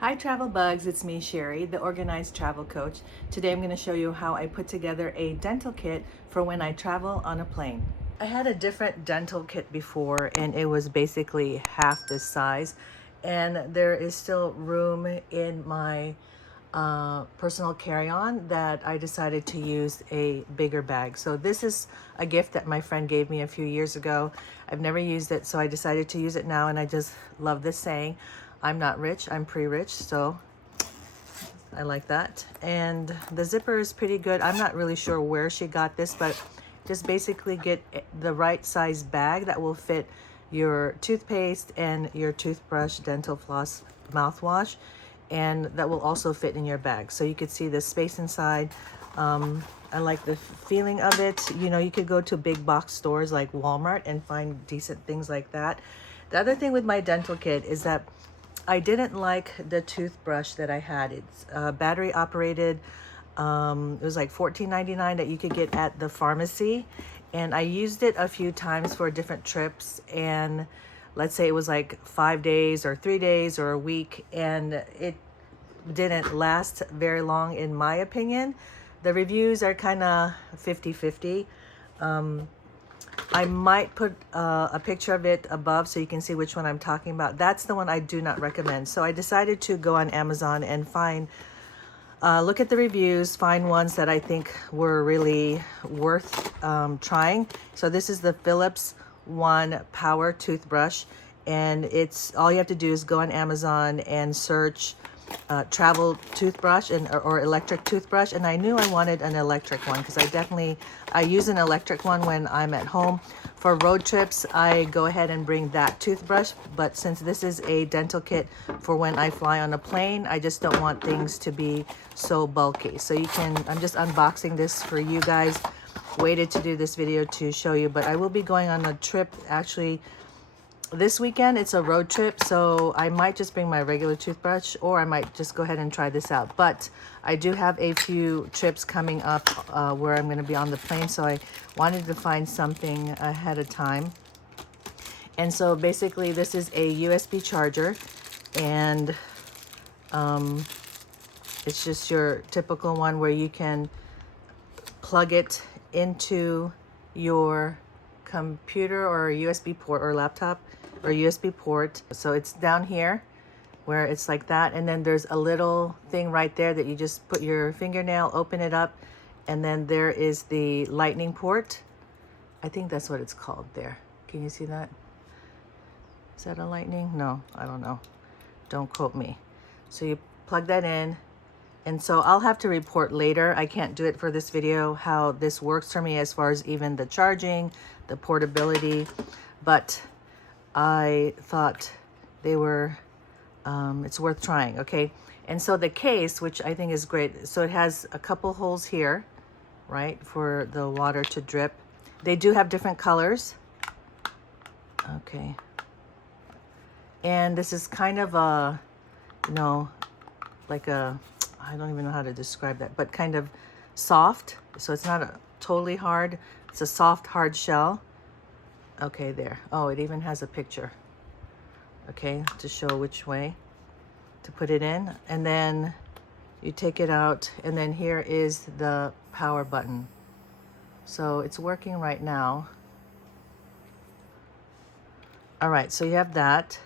Hi Travel Bugs, it's me Sherry, the organized travel coach. Today I'm going to show you how I put together a dental kit for when I travel on a plane. I had a different dental kit before and it was basically half this size, and there is still room in my personal carry-on that I decided to use a bigger bag. So this is a gift that my friend gave me a few years ago. I've never used it, so I decided to use it now, and I just love this saying, I'm not rich, I'm pre-rich, so I like that. And the zipper is pretty good. I'm not really sure where she got this, but just basically get the right size bag that will fit your toothpaste and your toothbrush, dental floss, mouthwash, and that will also fit in your bag. So you could see the space inside. I like the feeling of it. You know, you could go to big box stores like Walmart and find decent things like that. The other thing with my dental kit is that I didn't like the toothbrush that I had. It's battery operated. It was like $14.99 that you could get at the pharmacy. And I used it a few times for different trips. And let's say it was like 5 days or 3 days or a week. And it didn't last very long in my opinion. The reviews are kind of 50-50. I might put a picture of it above so you can see which one I'm talking about. That's the one I do not recommend. So I decided to go on Amazon and find, look at the reviews, find ones that I think were really worth trying. So this is the Philips One Power Toothbrush, and it's all you have to do is go on Amazon and search travel toothbrush or electric toothbrush, and I knew I wanted an electric one because I use an electric one when I'm at home. For road trips, I go ahead and bring that toothbrush, but since this is a dental kit for when I fly on a plane, I just don't want things to be so bulky. So I'm just unboxing this for you guys. Waited to do this video to show you, but I will be going on a trip actually this weekend. It's a road trip, so I might just bring my regular toothbrush, or I might just go ahead and try this out. But I do have a few trips coming up where I'm going to be on the plane, so I wanted to find something ahead of time. And so basically this is a USB charger, and it's just your typical one where you can plug it into your computer or a USB port or laptop or USB port. So it's down here where it's like that, and then there's a little thing right there that you just put your fingernail, open it up, and then there is the lightning port. I think that's what it's called there. Can you see that? Is that a lightning? No, I don't know. Don't quote me. So you plug that in. And so I'll have to report later. I can't do it for this video how this works for me as far as even the charging, the portability, but I thought they were, it's worth trying, okay? And so the case, which I think is great, so it has a couple holes here, right, for the water to drip. They do have different colors, okay? And this is kind of a, you know, like a, I don't even know how to describe that, but kind of soft. So it's not totally hard. It's a soft, hard shell. Okay, there. Oh, it even has a picture. Okay, to show which way to put it in. And then you take it out, and then here is the power button. So it's working right now. All right, so you have that.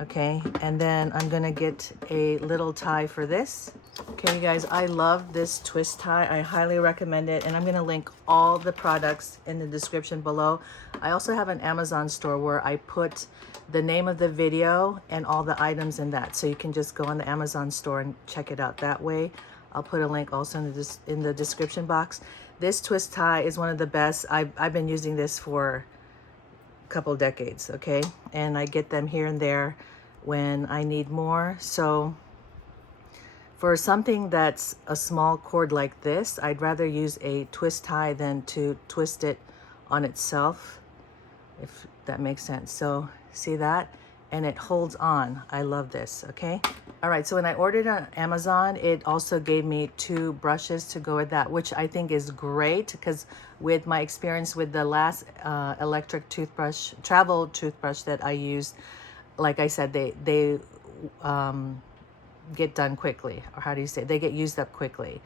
Okay, and then I'm gonna get a little tie for this. Okay, you guys, I love this twist tie. I highly recommend it, and I'm gonna link all the products in the description below. I also have an Amazon store where I put the name of the video and all the items in that, so you can just go on the Amazon store and check it out that way. I'll put a link also in the description box. This twist tie is one of the best. I've been using this for couple decades, okay? And I get them here and there when I need more. So for something that's a small cord like this, I'd rather use a twist tie than to twist it on itself, if that makes sense. So see that? And it holds on. I love this, okay? All right, so when I ordered on Amazon, it also gave me 2 brushes to go with that, which I think is great because with my experience with the last electric toothbrush, travel toothbrush that I used, like I said, they get done quickly, or how do you say, they get used up quickly.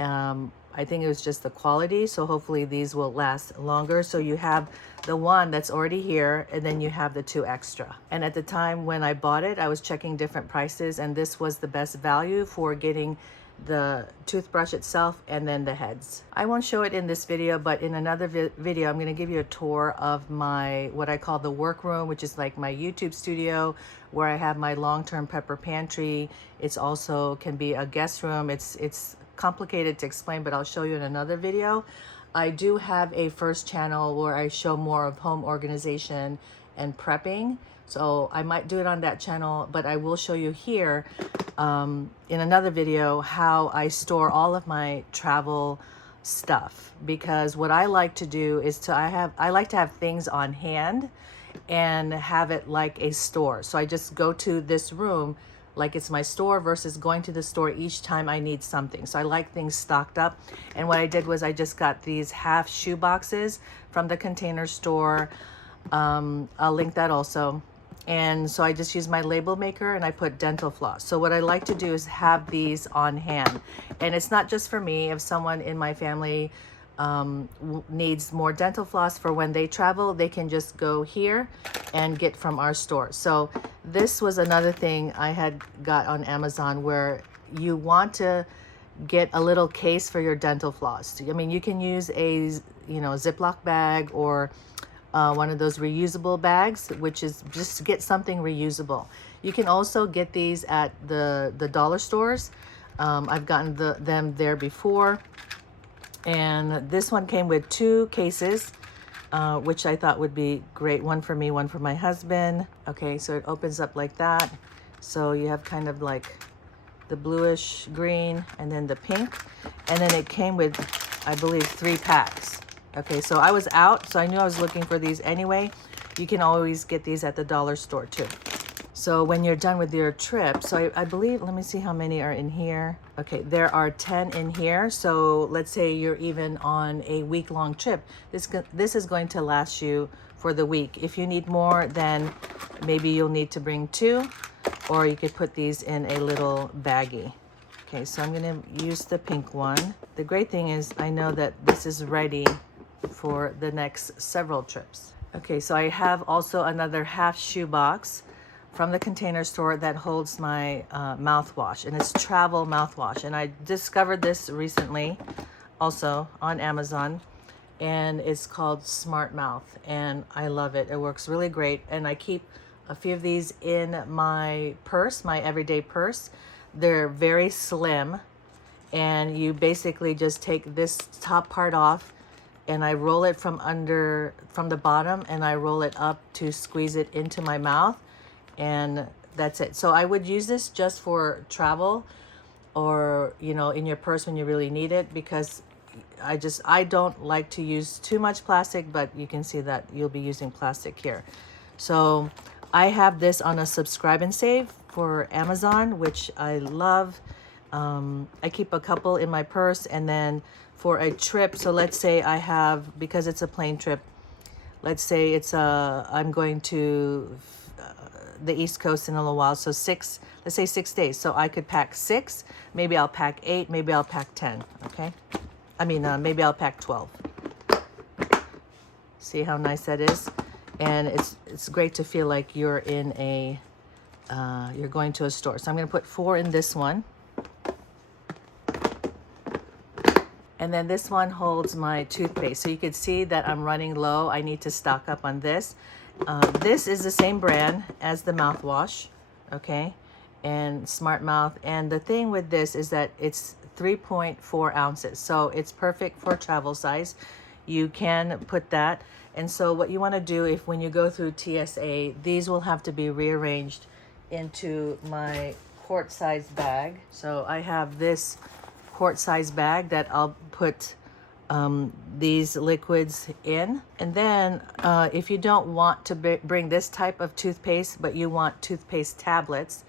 I think it was just the quality, so hopefully these will last longer. So you have the one that's already here, and then you have the 2 extra. And at the time when I bought it, I was checking different prices, and this was the best value for getting the toothbrush itself and then the heads. I won't show it in this video, but in another video I'm going to give you a tour of my, what I call the workroom, which is like my YouTube studio, where I have my long-term pepper pantry. It's also can be a guest room. It's complicated to explain, but I'll show you in another video. I do have a first channel where I show more of home organization and prepping, so I might do it on that channel, but I will show you here in another video how I store all of my travel stuff, because what I like to do is I like to have things on hand and have it like a store. So I just go to this room like it's my store versus going to the store each time I need something. So I like things stocked up. And what I did was I just got these half shoe boxes from the Container Store. I'll link that also. And so I just use my label maker and I put dental floss. So what I like to do is have these on hand. And it's not just for me. If someone in my family needs more dental floss for when they travel, they can just go here and get from our store. So this was another thing I had got on Amazon, where you want to get a little case for your dental floss. I mean, you can use a Ziploc bag or one of those reusable bags, which is just get something reusable. You can also get these at the dollar stores. I've gotten them there before. And this one came with 2 cases, which I thought would be great. One for me, one for my husband. Okay, so it opens up like that. So you have kind of like the bluish green and then the pink. And then it came with, I believe, 3 packs. Okay, so I was out, so I knew I was looking for these anyway. You can always get these at the dollar store too. So when you're done with your trip, so I believe, let me see how many are in here. Okay, there are 10 in here. So let's say you're even on a week-long trip. This is going to last you for the week. If you need more, then maybe you'll need to bring 2, or you could put these in a little baggie. Okay, so I'm gonna use the pink one. The great thing is I know that this is ready for the next several trips. Okay, so I have also another half shoe box from the Container Store that holds my mouthwash, and it's travel mouthwash. And I discovered this recently also on Amazon, and it's called Smart Mouth, and I love it. It works really great, and I keep a few of these in my purse, my everyday purse. They're very slim, and you basically just take this top part off, and I roll it from the bottom, and I roll it up to squeeze it into my mouth, and that's it. So I would use this just for travel, or in your purse when you really need it, because I don't like to use too much plastic, but you can see that you'll be using plastic here. So I have this on a subscribe and save for Amazon, which I love. I keep a couple in my purse, and then for a trip, so let's say I have, because it's a plane trip, let's say I'm going to the East Coast in a little while, so let's say 6 days. So I could pack 6, maybe I'll pack 8, maybe I'll pack 10, okay? I mean, maybe I'll pack 12. See how nice that is? And it's great to feel like you're in you're going to a store. So I'm gonna put 4 in this one. And then this one holds my toothpaste. So you can see that I'm running low. I need to stock up on this. This is the same brand as the mouthwash, okay? And Smart Mouth. And the thing with this is that it's 3.4 ounces. So it's perfect for travel size. You can put that. And so what you want to do, when you go through TSA, these will have to be rearranged into my quart size bag. So I have this quart size bag that I'll put these liquids in. And then if you don't want to bring this type of toothpaste, but you want toothpaste tablets,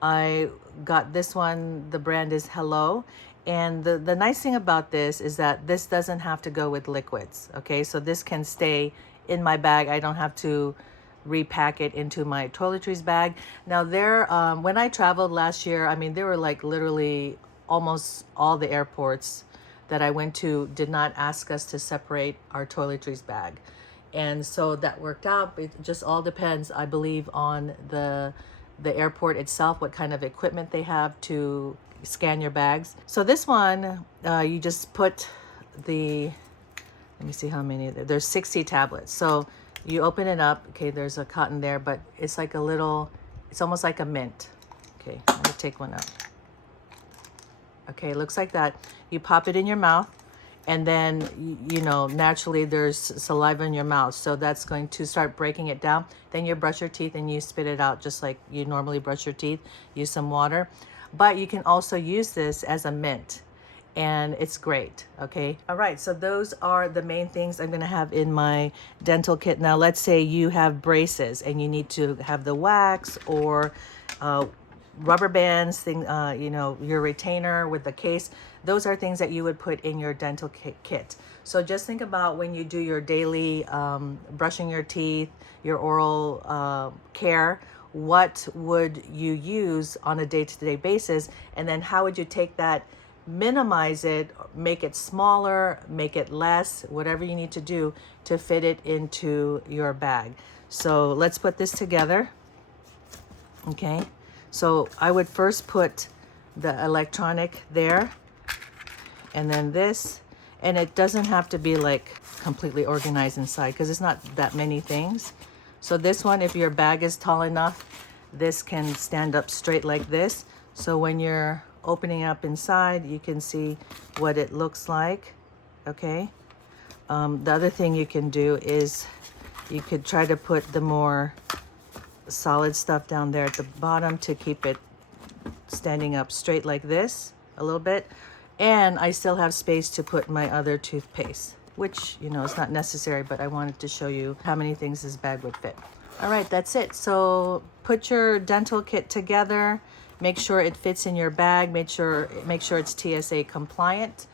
I got this one. The brand is Hello. And the nice thing about this is that this doesn't have to go with liquids, okay? So this can stay in my bag. I don't have to repack it into my toiletries bag. Now there, when I traveled last year, I mean, there were like literally almost all the airports that I went to did not ask us to separate our toiletries bag. And so that worked out. It just all depends, I believe, on the airport itself, what kind of equipment they have to scan your bags. So this one, you just put the, let me see how many there's 60 tablets. So you open it up. Okay, there's a cotton there, but it's like a little, it's almost like a mint. Okay, I'm gonna take one out. Okay, it looks like that. You pop it in your mouth, and then, you know, naturally there's saliva in your mouth. So that's going to start breaking it down. Then you brush your teeth and you spit it out just like you normally brush your teeth. Use some water. But you can also use this as a mint, and it's great. Okay. All right. So those are the main things I'm going to have in my dental kit. Now, let's say you have braces and you need to have the wax or rubber bands, you know, your retainer with the case. Those are things that you would put in your dental kit. So just think about when you do your daily brushing your teeth, your oral care, what would you use on a day-to-day basis? And then how would you take that, minimize it, make it smaller, make it less, whatever you need to do to fit it into your bag. So let's put this together. Okay. So I would first put the electronic there, and then this, and it doesn't have to be like completely organized inside because it's not that many things. So this one, if your bag is tall enough, this can stand up straight like this. So when you're opening up inside, you can see what it looks like. Okay. The other thing you can do is you could try to put the more solid stuff down there at the bottom to keep it standing up straight like this a little bit. And I still have space to put my other toothpaste, which, you know, is not necessary, but I wanted to show you how many things this bag would fit. All right, that's it. So put your dental kit together, make sure it fits in your bag, make sure it's TSA compliant.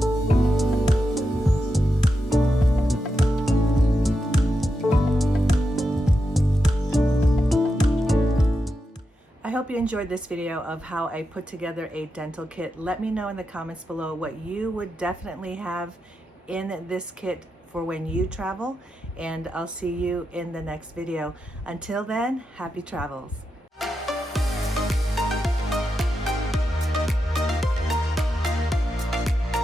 I hope you enjoyed this video of how I put together a dental kit. Let me know in the comments below what you would definitely have in this kit for when you travel, and I'll see you in the next video. Until then, happy travels.